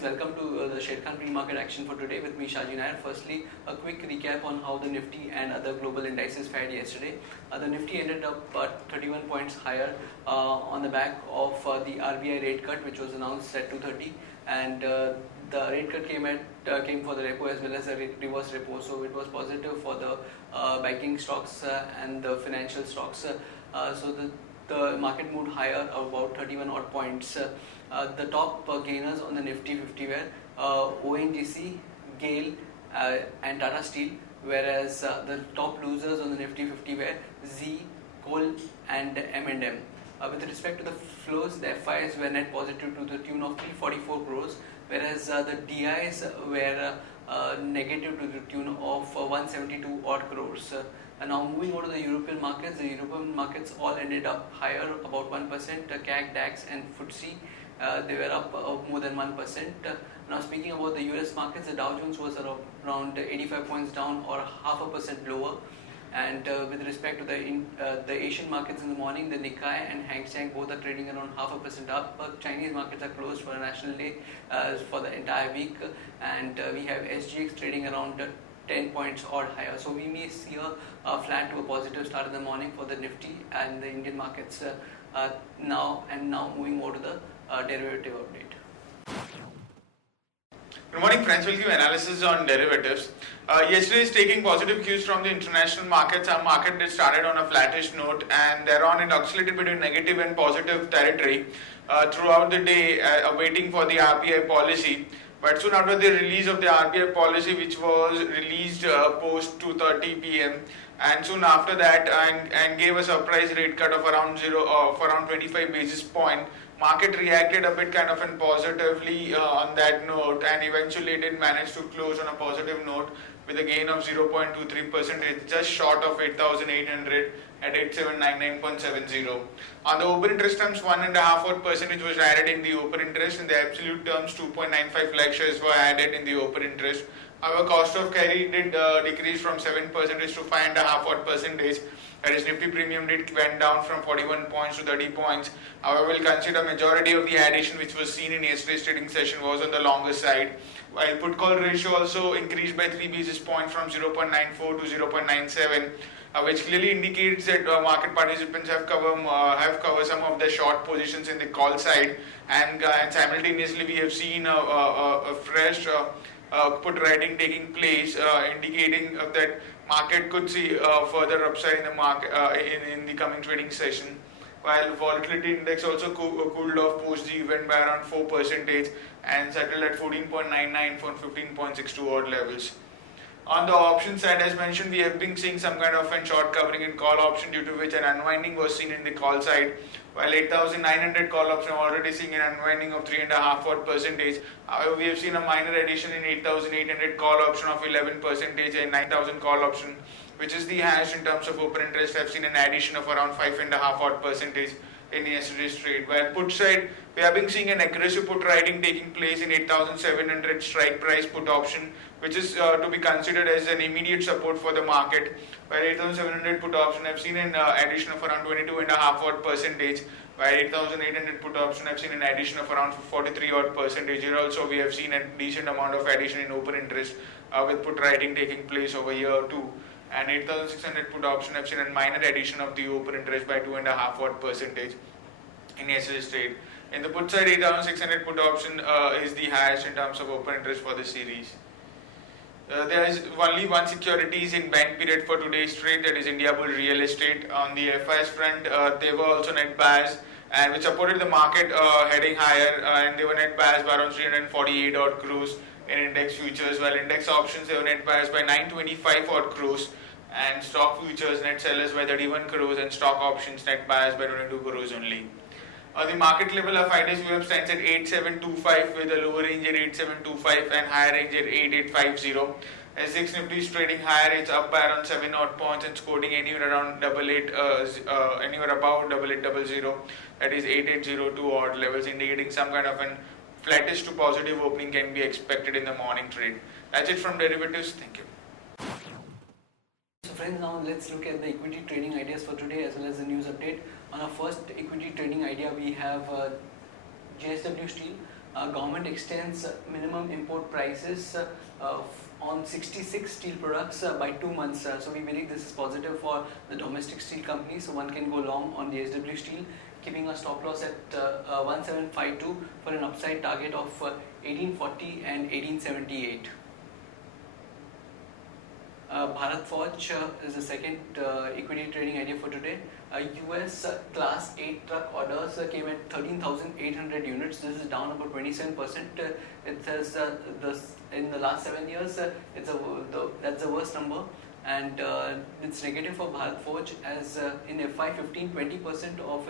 friends, welcome to the Sharekhan pre-market action for today with me Shaji Nair. Firstly, a quick recap on how the Nifty and other global indices fared yesterday. The Nifty ended up 31 points higher on the back of the RBI rate cut, which was announced at 2:30, and the rate cut came for the repo as well as the reverse repo, so it was positive for the banking stocks and the financial stocks. So the market moved higher about 31 odd points. The top gainers on the Nifty 50 were ONGC, GAIL and Tata Steel, whereas the top losers on the Nifty 50 were Z, Coal and M&M. With respect to the flows, the FIs were net positive to the tune of 344 crores, whereas the DIs were negative to the tune of 172 odd crores. And now moving over to the European markets all ended up higher, about 1%. CAC, DAX and FTSE, they were up more than 1%. Now speaking about the US markets, the Dow Jones was around 85 points down or 0.5% lower. And with respect to the Asian markets in the morning, the Nikkei and Hang Seng both are trading around 0.5% up. Chinese markets are closed for a national day for the entire week, and we have SGX trading around 10 points or higher. So we may see a flat to a positive start in the morning for the Nifty and the Indian markets. Now moving over to the derivative update. Good morning friends, we'll give analysis on derivatives. Yesterday is taking positive cues from the international markets. Our market did started on a flattish note, and thereon it oscillated between negative and positive territory throughout the day, waiting for the RBI policy. But soon after the release of the RBI policy, which was released post 2:30 p.m. and soon after that and gave a surprise rate cut of around 25 basis point, market reacted a bit kind of positively on that note, and eventually it did manage to close on a positive note with a gain of 0.23%, just short of 8,800 at 8799.70. On the open interest terms, 1.5% was added in the open interest. In the absolute terms, 2.95 lakh shares were added in the open interest. Our cost of carry did decrease from 7% to 5.5%. That is, Nifty premium went down from 41 points to 30 points. However, we'll consider majority of the addition which was seen in yesterday's trading session was on the longer side. While put call ratio also increased by 3 basis points from 0.94 to 0.97, which clearly indicates that market participants have covered some of the short positions in the call side, and simultaneously we have seen a fresh put writing taking place, indicating that market could see further upside in the market in the coming trading session. While volatility index also cooled off post the event by around 4% and settled at 14.99 from 15.62 odd levels. On the option side, as mentioned, we have been seeing some kind of a short covering in call option, due to which an unwinding was seen in the call side. While 8,900 call option already seeing an unwinding of 3.5%. However, we have seen a minor addition in 8,800 call option of 11% and 9,000 call option, which is the highest in terms of open interest. Have seen an addition of around 5.5% in yesterday's trade. While put side, we have been seeing an aggressive put writing taking place in 8,700 strike price put option, which is to be considered as an immediate support for the market. While 8,700 put option have seen an addition of around 22.5%, while 8,800 put option have seen an addition of around 43 odd percentage. Here also we have seen a decent amount of addition in open interest with put writing taking place over here too. And 8,600 put option have seen a minor addition of the open interest by 2.5% in yesterday's trade. In the put side, 8,600 put option is the highest in terms of open interest for the series. There is only one securities in bank period for today's trade, that is Indiabull Real Estate. On the FIs front, they were also net buyers, and which supported the market heading higher, and they were net buyers by around 348 odd crores in index futures, while index options they were net buyers by 925 odd crores, and stock futures net sellers by 31 crores, and stock options net buyers by 22 crores only. The market level of IDEX web stands at 8725 with a lower range at 8725 and higher range at 8850. SGX Nifty is trading higher, it's up by around 7 odd points and scoring anywhere around anywhere above 8800, that is 8802 odd levels, indicating some kind of an flattish to positive opening can be expected in the morning trade. That's it from derivatives. Thank you. So friends, now let's look at the equity trading ideas for today as well as the news update. On our first equity trading idea, we have JSW Steel. Government extends minimum import prices on 66 steel products by 2 months. So we believe this is positive for the domestic steel companies. So one can go long on JSW Steel, keeping a stop loss at 1752 for an upside target of 1840 and 1878. Bharat Forge is the second equity trading idea for today. US Class 8 truck orders came at 13,800 units. This is down about 27%. It says in the last 7 years, that's the worst number. And it's negative for Bharat Forge, as in FY15, 20% of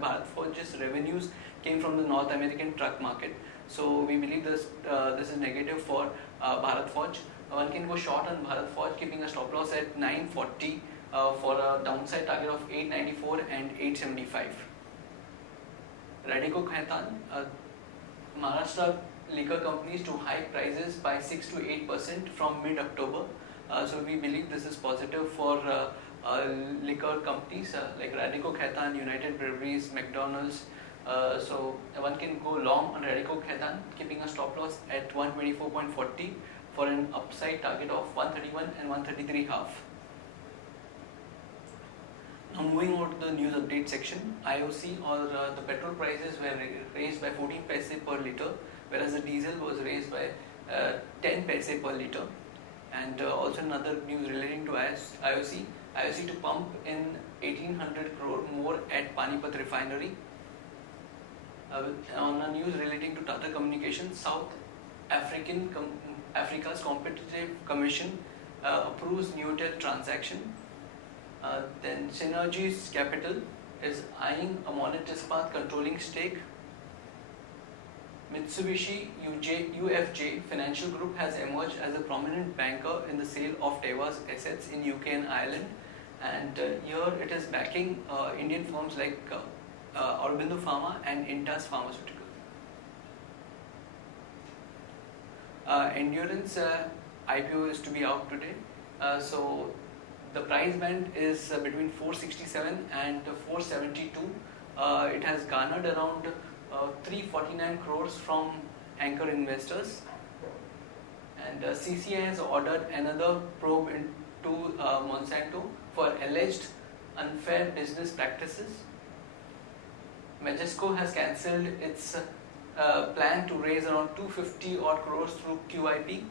Bharat Forge's revenues came from the North American truck market. So we believe this is negative for Bharat Forge. One can go short on Bharat Forge, keeping a stop loss at 940 for a downside target of 894 and 875. Radico Khaitan, Maharashtra liquor companies to hike prices by 6 to 8% from mid-October. So we believe this is positive for liquor companies like Radico Khaitan, United Breweries, McDonald's. So one can go long on Radico Khaitan, keeping a stop loss at 124.40 for an upside target of 131 and 133.5. Now moving on to the news update section, IOC or the petrol prices were raised by 14 paise per litre, whereas the diesel was raised by 10 paise per litre. And also another news relating to IOC to pump in 1800 crore more at Panipat refinery. On a news relating to Tata Communications, South Africa's Competitive Commission approves Newtel transaction. Then Synergies Capital is eyeing a Monnet Ispat controlling stake. Mitsubishi UFJ Financial Group has emerged as a prominent banker in the sale of Teva's assets in UK and Ireland, and here it is backing Indian firms like Aurobindo Pharma and Intas Pharmaceutical. Endurance IPO is to be out today. So the price band is between 467 and 472. It has garnered around 349 crores from anchor investors. And CCI has ordered another probe into Monsanto for alleged unfair business practices. Majesco has cancelled its plan to raise around 250 odd crores through QIP.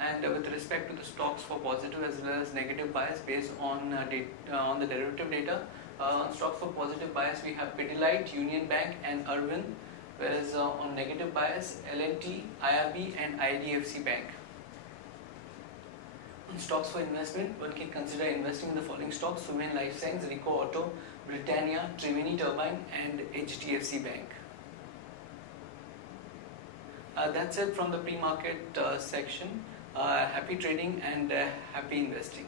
And with respect to the stocks for positive as well as negative bias based on the derivative data, on stocks for positive bias we have Pidilite, Union Bank and Arvind, whereas on negative bias L&T, IRB and IDFC Bank. On stocks for investment, one can consider investing in the following stocks: Suven Life Science, Rico Auto, Britannia, Triveni Turbine and HDFC Bank. That's it from the pre-market section. Happy trading and happy investing.